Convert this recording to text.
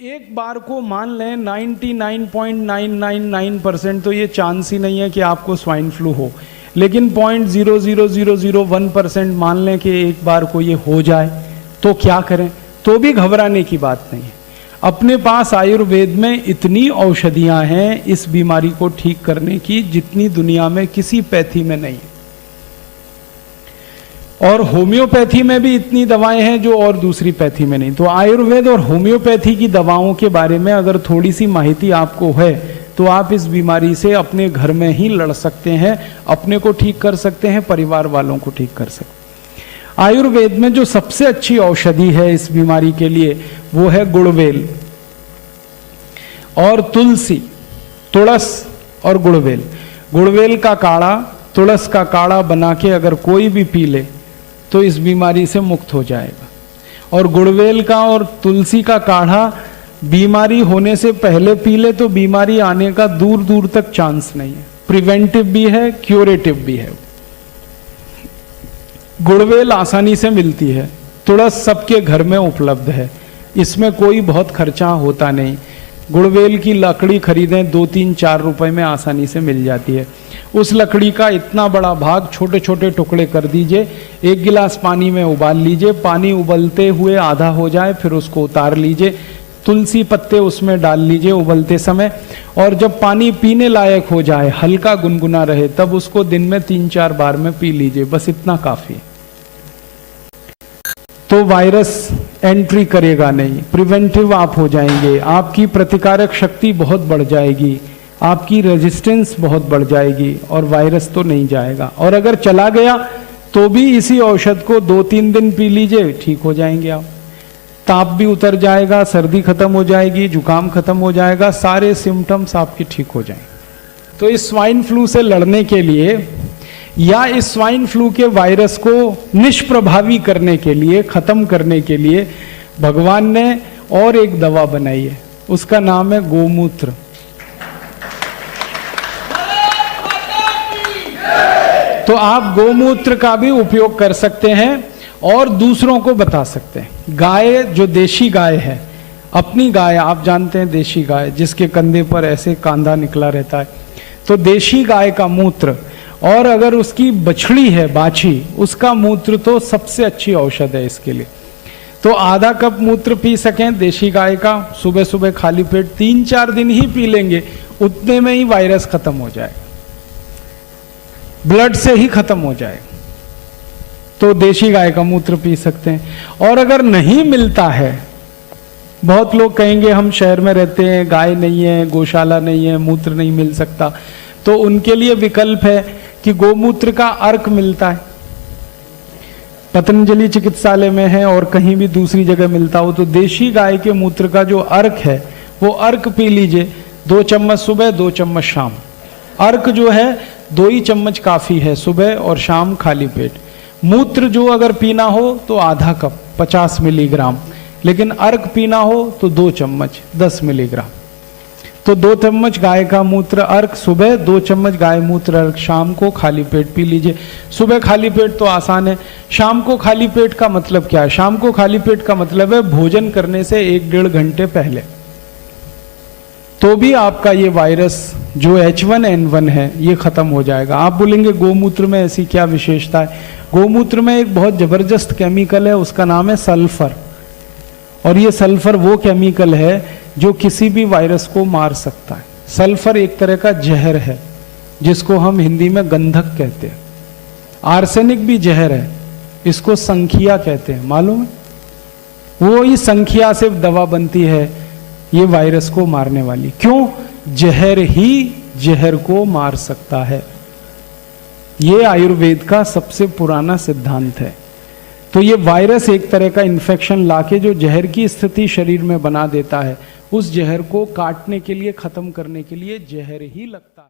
एक बार को मान लें 99.9999% तो ये चांस ही नहीं है कि आपको स्वाइन फ्लू हो, लेकिन 0.00001% मान लें कि एक बार को ये हो जाए तो क्या करें? तो भी घबराने की बात नहीं है। अपने पास आयुर्वेद में इतनी औषधियां हैं इस बीमारी को ठीक करने की जितनी दुनिया में किसी पैथी में नहीं, और होम्योपैथी में भी इतनी दवाएं हैं जो और दूसरी पैथी में नहीं। तो आयुर्वेद और होम्योपैथी की दवाओं के बारे में अगर थोड़ी सी माहिती आपको है तो आप इस बीमारी से अपने घर में ही लड़ सकते हैं, अपने को ठीक कर सकते हैं, परिवार वालों को ठीक कर सकते हैं। आयुर्वेद में जो सबसे अच्छी औषधि है इस बीमारी के लिए वो है गुड़वेल और तुलसी, तुलस और गुड़वेल। गुड़वेल का काढ़ा, तुलस का काढ़ा बना के अगर कोई भी पी ले तो इस बीमारी से मुक्त हो जाएगा। और गुड़वेल का और तुलसी का काढ़ा बीमारी होने से पहले पी ले तो बीमारी आने का दूर दूर तक चांस नहीं है। प्रिवेंटिव भी है, क्यूरेटिव भी है। गुड़वेल आसानी से मिलती है, तुलस सबके घर में उपलब्ध है, इसमें कोई बहुत खर्चा होता नहीं। गुड़वेल की लकड़ी खरीदें 2-3-4 रुपए में आसानी से मिल जाती है। उस लकड़ी का इतना बड़ा भाग छोटे छोटे टुकड़े कर दीजिए, 1 गिलास पानी में उबाल लीजिए, पानी उबलते हुए आधा हो जाए फिर उसको उतार लीजिए, तुलसी पत्ते उसमें डाल लीजिए उबलते समय, और जब पानी पीने लायक हो जाए, हल्का गुनगुना रहे, तब उसको दिन में 3-4 बार में पी लीजिए, बस इतना काफी है। तो वायरस एंट्री करेगा नहीं, प्रिवेंटिव आप हो जाएंगे, आपकी प्रतिकारक शक्ति बहुत बढ़ जाएगी, आपकी रेजिस्टेंस बहुत बढ़ जाएगी और वायरस तो नहीं जाएगा। और अगर चला गया तो भी इसी औषध को 2-3 दिन पी लीजिए, ठीक हो जाएंगे आप। ताप भी उतर जाएगा, सर्दी खत्म हो जाएगी, जुकाम खत्म हो जाएगा, सारे सिम्टम्स आपके ठीक हो जाएंगे। तो इस स्वाइन फ्लू से लड़ने के लिए या इस स्वाइन फ्लू के वायरस को निष्प्रभावी करने के लिए, खत्म करने के लिए भगवान ने और एक दवा बनाई है, उसका नाम है गोमूत्र। तो आप गोमूत्र का भी उपयोग कर सकते हैं और दूसरों को बता सकते हैं। गाय, जो देशी गाय है, अपनी गाय, आप जानते हैं देशी गाय जिसके कंधे पर ऐसे कांधा निकला रहता है, तो देशी गाय का मूत्र, और अगर उसकी बछड़ी है, बाछी, उसका मूत्र तो सबसे अच्छी औषध है इसके लिए। तो आधा कप मूत्र पी सकें देशी गाय का सुबह सुबह खाली पेट, 3-4 दिन ही पी लेंगे, उतने में ही वायरस खत्म हो जाए, ब्लड से ही खत्म हो जाए। तो देशी गाय का मूत्र पी सकते हैं। और अगर नहीं मिलता है, बहुत लोग कहेंगे हम शहर में रहते हैं, गाय नहीं है, गौशाला नहीं है, मूत्र नहीं मिल सकता, तो उनके लिए विकल्प है कि गोमूत्र का अर्क मिलता है, पतंजलि चिकित्सालय में है और कहीं भी दूसरी जगह मिलता हो, तो देशी गाय के मूत्र का जो अर्क है वो अर्क पी लीजिए, 2 चम्मच सुबह, 2 चम्मच शाम। अर्क जो है 2 ही चम्मच काफी है, सुबह और शाम खाली पेट। मूत्र जो अगर पीना हो तो आधा कप 50 मिलीग्राम, लेकिन अर्क पीना हो तो 2 चम्मच 10 मिलीग्राम। तो 2 चम्मच गाय का मूत्र अर्क सुबह, 2 चम्मच गाय मूत्र अर्क शाम को खाली पेट पी लीजिए। सुबह खाली पेट तो आसान है, शाम को खाली पेट का मतलब क्या है? शाम को खाली पेट का मतलब है भोजन करने से 1-1.5 घंटे पहले। तो भी आपका ये वायरस जो H1N1 है ये खत्म हो जाएगा। आप बोलेंगे गोमूत्र में ऐसी क्या विशेषता है? गोमूत्र में एक बहुत जबरदस्त केमिकल है, उसका नाम है सल्फर, और ये सल्फर वो केमिकल है जो किसी भी वायरस को मार सकता है। सल्फर एक तरह का जहर है जिसको हम हिंदी में गंधक कहते हैं। आर्सेनिक भी जहर है, इसको संखिया कहते हैं, मालूम है? वो ही संखिया से दवा बनती है ये वायरस को मारने वाली। क्यों? जहर ही जहर को मार सकता है। ये आयुर्वेद का सबसे पुराना सिद्धांत है। तो ये वायरस एक तरह का इन्फेक्शन लाके जो जहर की स्थिति शरीर में बना देता है, उस जहर को काटने के लिए, खत्म करने के लिए जहर ही लगता है।